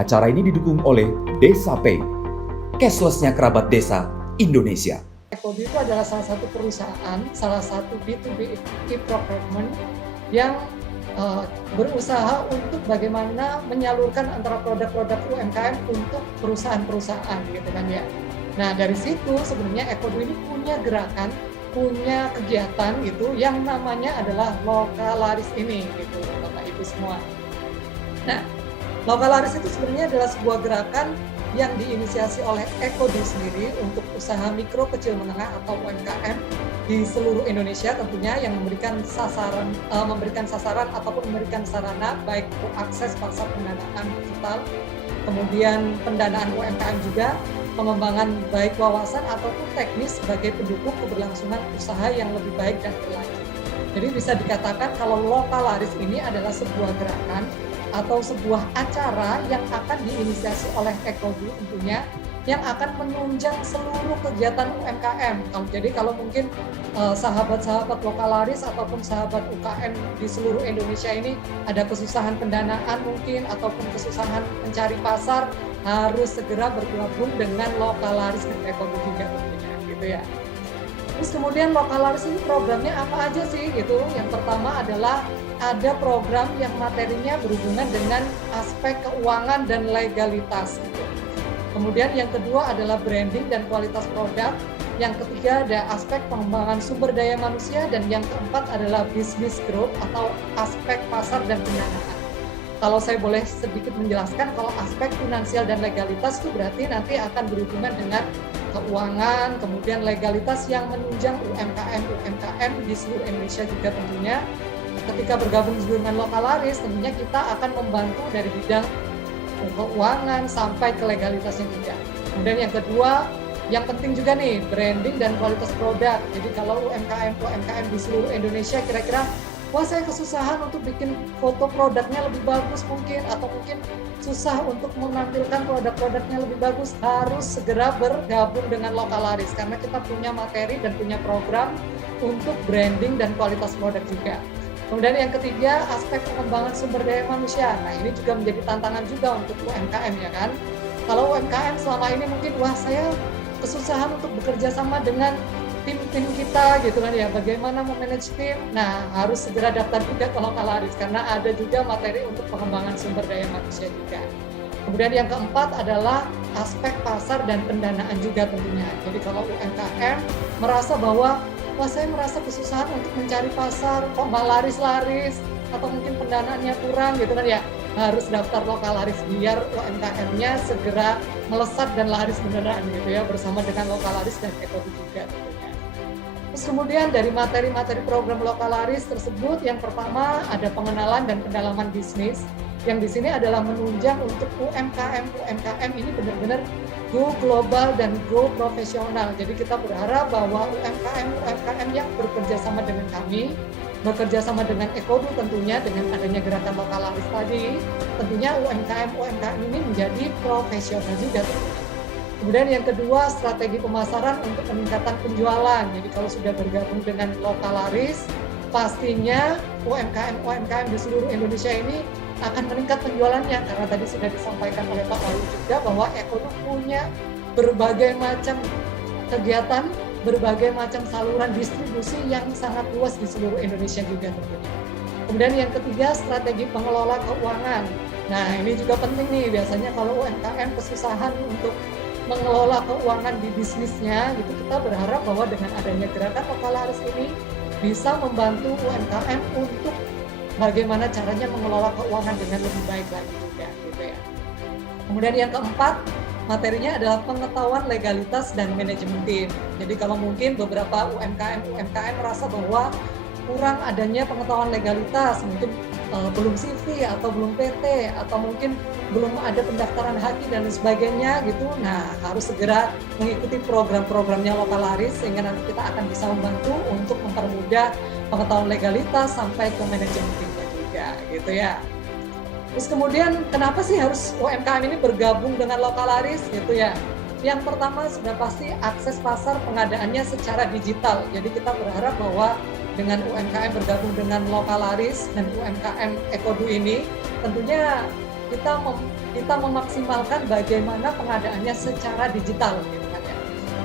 Acara ini didukung oleh Desa Pay, cashless-nya kerabat desa Indonesia. Ekodu itu adalah salah satu perusahaan, salah satu B2B e-procurement yang berusaha untuk bagaimana menyalurkan antara produk-produk UMKM untuk perusahaan-perusahaan gitu kan ya. Nah dari situ sebenarnya Ekodu ini punya gerakan, punya kegiatan gitu yang namanya adalah Lokalaris ini gitu Bapak Ibu semua. Nah Lokalaris itu sebenarnya adalah sebuah gerakan yang diinisiasi oleh Ekodu sendiri untuk usaha mikro, kecil, menengah atau UMKM di seluruh Indonesia tentunya yang memberikan sasaran ataupun memberikan sarana baik untuk akses pasar pendanaan digital, kemudian pendanaan UMKM juga, pengembangan baik wawasan ataupun teknis sebagai pendukung keberlangsungan usaha yang lebih baik dan berlanjut. Jadi bisa dikatakan kalau Lokalaris ini adalah sebuah gerakan atau sebuah acara yang akan diinisiasi oleh Ekodu tentunya yang akan menunjang seluruh kegiatan UMKM. Jadi kalau mungkin sahabat-sahabat Lokalaris ataupun sahabat UKM di seluruh Indonesia ini ada kesusahan pendanaan mungkin ataupun kesusahan mencari pasar, harus segera bergabung dengan Lokalaris dan Ekodu juga tentunya gitu ya. Terus kemudian Lokalaris ini programnya apa aja sih gitu? Yang pertama adalah ada program yang materinya berhubungan dengan aspek keuangan dan legalitas gitu. Kemudian yang kedua adalah branding dan kualitas produk. Yang ketiga ada aspek pengembangan sumber daya manusia dan yang keempat adalah business growth atau aspek pasar dan pendanaan. Kalau saya boleh sedikit menjelaskan, kalau aspek finansial dan legalitas itu berarti nanti akan berhubungan dengan keuangan, kemudian legalitas yang menunjang UMKM di seluruh Indonesia juga tentunya. Ketika bergabung dengan Lokalaris, tentunya kita akan membantu dari bidang keuangan sampai ke legalitasnya juga. Kemudian yang kedua, yang penting juga nih, branding dan kualitas produk. Jadi kalau UMKM di seluruh Indonesia kira-kira, wah saya kesusahan untuk bikin foto produknya lebih bagus mungkin, atau mungkin susah untuk menampilkan produk-produknya lebih bagus, harus segera bergabung dengan Lokalaris karena kita punya materi dan punya program untuk branding dan kualitas produk juga. Kemudian yang ketiga, aspek pengembangan sumber daya manusia. Nah ini juga menjadi tantangan juga untuk UMKM ya kan. Kalau UMKM selama ini mungkin, wah saya kesusahan untuk bekerja sama dengan tim-tim kita gitu kan ya, bagaimana memanage tim. Nah harus segera daftar juga ke Lokalaris karena ada juga materi untuk pengembangan sumber daya manusia juga. Kemudian yang keempat adalah aspek pasar dan pendanaan juga tentunya. Jadi kalau UMKM merasa bahwa wah saya merasa kesusahan untuk mencari pasar, kok malah laris-laris, atau mungkin pendanaannya kurang gitu kan ya, harus daftar Lokalaris biar UMKM-nya segera melesat dan laris beneran gitu ya, bersama dengan Lokalaris dan Ekodu juga tentunya. Terus kemudian dari materi-materi program Lokalaris tersebut, yang pertama ada pengenalan dan pendalaman bisnis, yang di sini adalah menunjang untuk UMKM ini benar-benar go global dan go profesional. Jadi kita berharap bahwa UMKM yang bekerja sama dengan kami, bekerja sama dengan Ekodu tentunya dengan adanya gerakan Lokalaris tadi, tentunya UMKM ini menjadi profesional juga tentunya. Kemudian yang kedua, strategi pemasaran untuk peningkatan penjualan. Jadi kalau sudah bergabung dengan Lokalaris, pastinya UMKM di seluruh Indonesia ini akan meningkat penjualannya karena tadi sudah disampaikan oleh Pak Walu juga bahwa Ekodu punya berbagai macam kegiatan, berbagai macam saluran distribusi yang sangat luas di seluruh Indonesia juga tentunya. Kemudian yang ketiga, strategi pengelola keuangan. Nah ini juga penting nih, biasanya kalau UMKM kesusahan untuk mengelola keuangan di bisnisnya gitu, kita berharap bahwa dengan adanya gerakan Lokalaris ini bisa membantu UMKM untuk bagaimana caranya mengelola keuangan dengan lebih baik lagi juga gitu ya. Kemudian yang keempat, materinya adalah pengetahuan legalitas dan manajemen tim. Jadi kalau mungkin beberapa UMKM merasa bahwa kurang adanya pengetahuan legalitas, mungkin belum CV atau belum PT atau mungkin belum ada pendaftaran haki dan sebagainya gitu. Nah, harus segera mengikuti program-programnya Lokalaris sehingga nanti kita akan bisa membantu untuk mempermudah pengetahuan legalitas sampai ke manajemen timnya juga gitu ya. Terus kemudian kenapa sih harus UMKM ini bergabung dengan Lokalaris gitu ya? Yang pertama sudah pasti akses pasar pengadaannya secara digital. Jadi kita berharap bahwa dengan UMKM bergabung dengan Lokalaris dan UMKM Ekodu ini tentunya kita memaksimalkan bagaimana pengadaannya secara digital gitu kan ya.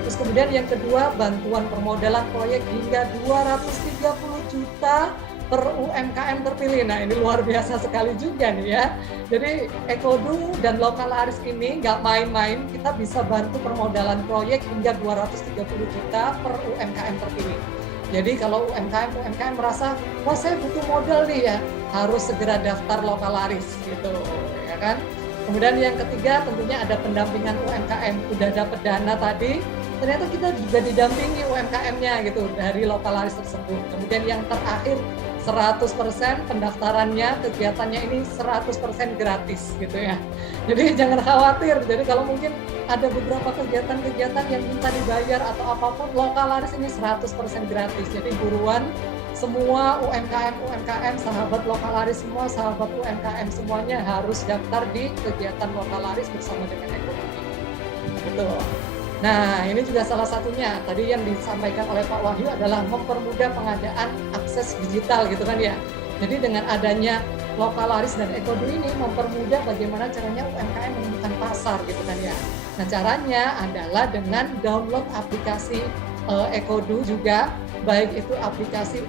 Terus kemudian yang kedua, bantuan permodalan proyek hingga 230 juta per UMKM terpilih. Nah, ini luar biasa sekali juga nih ya. Jadi Ekodu dan Lokalaris ini nggak main-main, kita bisa bantu permodalan proyek hingga 230 juta per UMKM terpilih. Jadi kalau UMKM merasa, wah saya butuh modal nih ya, harus segera daftar Lokalaris gitu, ya kan. Kemudian yang ketiga tentunya ada pendampingan UMKM. Udah dapat dana tadi, ternyata kita juga didampingi UMKM-nya gitu dari Lokalaris tersebut. Kemudian yang terakhir 100% pendaftarannya, kegiatannya ini 100% gratis gitu ya. Jadi jangan khawatir. Jadi kalau mungkin ada beberapa kegiatan-kegiatan yang minta dibayar atau apapun, Lokalaris ini 100% gratis. Jadi buruan semua UMKM, sahabat Lokalaris semua, sahabat UMKM semuanya harus daftar di kegiatan Lokalaris bersama dengan ekonomi. Gitu. Nah, ini juga salah satunya. Tadi yang disampaikan oleh Pak Wahyu adalah mempermudah pengadaan akses digital gitu kan ya. Jadi dengan adanya Lokalaris dan Ekodu ini mempermudah bagaimana caranya UMKM menemukan pasar gitu kan ya. Nah, caranya adalah dengan download aplikasi Ekodu juga, baik itu aplikasi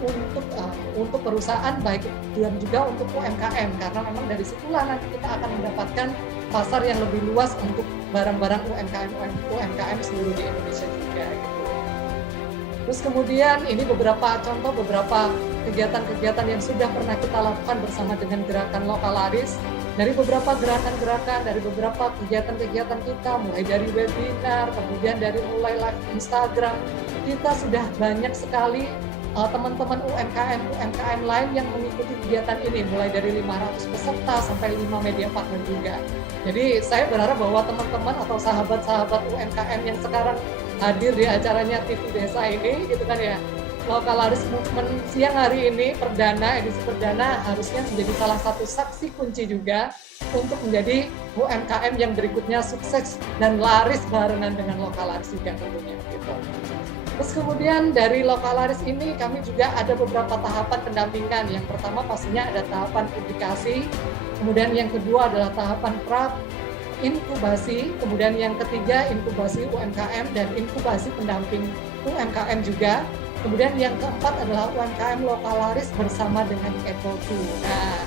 untuk perusahaan, baik dan juga untuk UMKM, karena memang dari situlah nanti kita akan mendapatkan pasar yang lebih luas untuk barang-barang UMKM seluruh di Indonesia juga gitu. Terus kemudian ini beberapa contoh, beberapa kegiatan-kegiatan yang sudah pernah kita lakukan bersama dengan gerakan Lokalaris. Dari beberapa gerakan-gerakan, dari beberapa kegiatan-kegiatan kita, mulai dari webinar, kemudian dari mulai live Instagram, kita sudah banyak sekali teman-teman UMKM lain yang mengikuti kegiatan ini, mulai dari 500 peserta sampai 5 media partner juga. Jadi saya berharap bahwa teman-teman atau sahabat-sahabat UMKM yang sekarang hadir di acaranya TV Desa ini, gitu kan ya, Lokalaris Movement siang hari ini edisi perdana harusnya menjadi salah satu saksi kunci juga untuk menjadi UMKM yang berikutnya sukses dan laris barengan dengan Lokalaris juga tentunya gitu. Terus kemudian dari Lokalaris ini kami juga ada beberapa tahapan pendampingan. Yang pertama pastinya ada tahapan publikasi, kemudian yang kedua adalah tahapan inkubasi, kemudian yang ketiga inkubasi UMKM dan inkubasi pendamping UMKM juga. Kemudian yang keempat adalah UMKM Lokalaris bersama dengan Ekodu. Nah,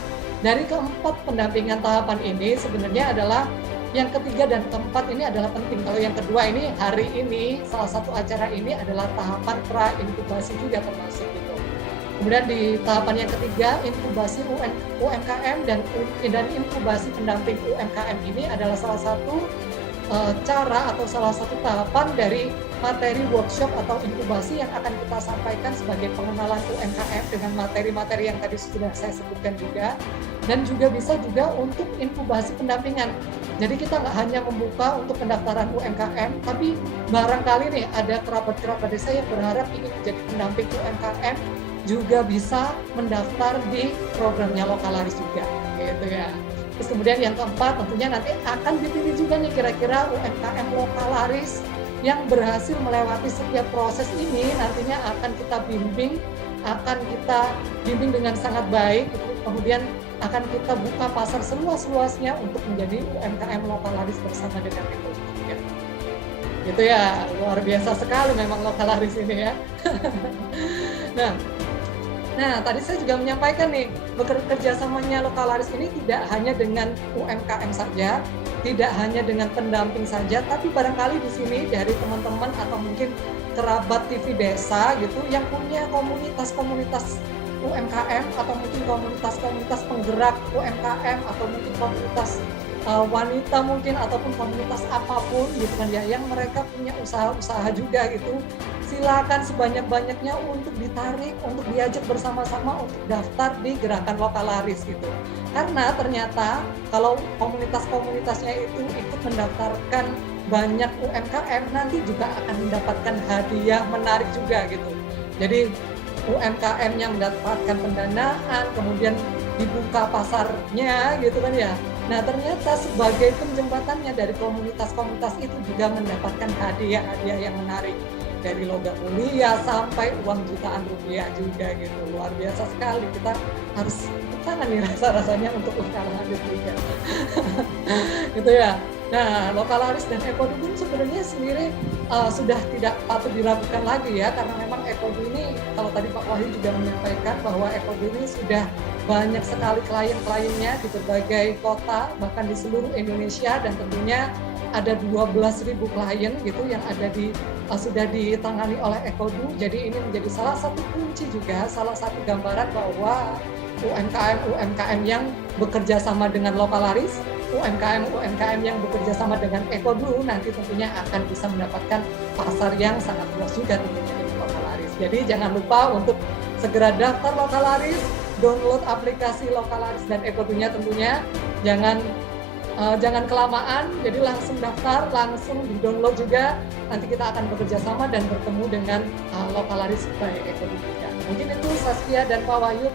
dari keempat pendampingan tahapan ini sebenarnya adalah yang ketiga dan keempat ini adalah penting. Kalau yang kedua ini hari ini salah satu acara ini adalah tahapan pra-inkubasi juga termasuk gitu. Kemudian di tahapan yang ketiga inkubasi UMKM dan inkubasi pendamping UMKM ini adalah salah satu cara atau salah satu tahapan dari materi workshop atau inkubasi yang akan kita sampaikan sebagai pengenalan UMKM dengan materi-materi yang tadi sudah saya sebutkan juga, dan juga bisa juga untuk inkubasi pendampingan. Jadi kita nggak hanya membuka untuk pendaftaran UMKM, tapi barangkali nih ada kerabat-kerabat desa yang berharap ingin menjadi pendamping UMKM juga bisa mendaftar di programnya Lokalaris juga, gitu ya. Terus kemudian yang keempat tentunya nanti akan dipilih juga nih kira-kira UMKM Lokalaris yang berhasil melewati setiap proses ini nantinya akan kita bimbing dengan sangat baik. Kemudian akan kita buka pasar seluas-luasnya untuk menjadi UMKM Lokalaris bersama dengan Ekodu juga. Gitu ya, luar biasa sekali memang Lokalaris ini ya. Nah, tadi saya juga menyampaikan nih, bekerja samanya Lokalaris ini tidak hanya dengan UMKM saja, tidak hanya dengan pendamping saja, tapi barangkali di sini dari teman-teman atau mungkin kerabat TV Desa gitu yang punya komunitas-komunitas UMKM atau mungkin komunitas-komunitas penggerak UMKM atau mungkin komunitas wanita mungkin ataupun komunitas apapun gitu kan ya, yang mereka punya usaha-usaha juga gitu. Silakan sebanyak-banyaknya untuk ditarik, untuk diajak bersama-sama untuk daftar di gerakan Lokalaris gitu. Karena ternyata kalau komunitas-komunitasnya itu ikut mendaftarkan banyak UMKM, nanti juga akan mendapatkan hadiah menarik juga gitu. Jadi UMKM-nya mendapatkan pendanaan, kemudian dibuka pasarnya gitu kan ya. Nah ternyata sebagai penjembatannya dari komunitas-komunitas itu juga mendapatkan hadiah-hadiah yang menarik. Dari logam mulia sampai uang jutaan rupiah juga gitu. Luar biasa sekali, kita pasangan nih rasa-rasanya untuk lokalaris juga. Gitu ya. Nah, lokalaris dan ekodukun sebenarnya sendiri sudah tidak patut diragukan lagi ya, karena memang Ekodu ini kalau tadi Pak Wahyu juga menyampaikan bahwa Ekodu ini sudah banyak sekali klien-kliennya di berbagai kota, bahkan di seluruh Indonesia, dan tentunya ada 12.000 klien gitu yang ada sudah ditangani oleh Ekodu. Jadi ini menjadi salah satu kunci juga, salah satu gambaran bahwa UMKM yang bekerja sama dengan lokalaris, UMKM yang bekerja sama dengan Ekodu nanti tentunya akan bisa mendapatkan pasar yang sangat luas juga tentunya dengan lokalaris. Jadi jangan lupa untuk segera daftar lokalaris, download aplikasi lokalaris dan Ekodunya tentunya. Jangan kelamaan, jadi langsung daftar, langsung di-download juga. Nanti kita akan bekerja sama dan bertemu dengan lokalaris by Ekodu juga. Mungkin itu Saskia dan Pak Wahyu.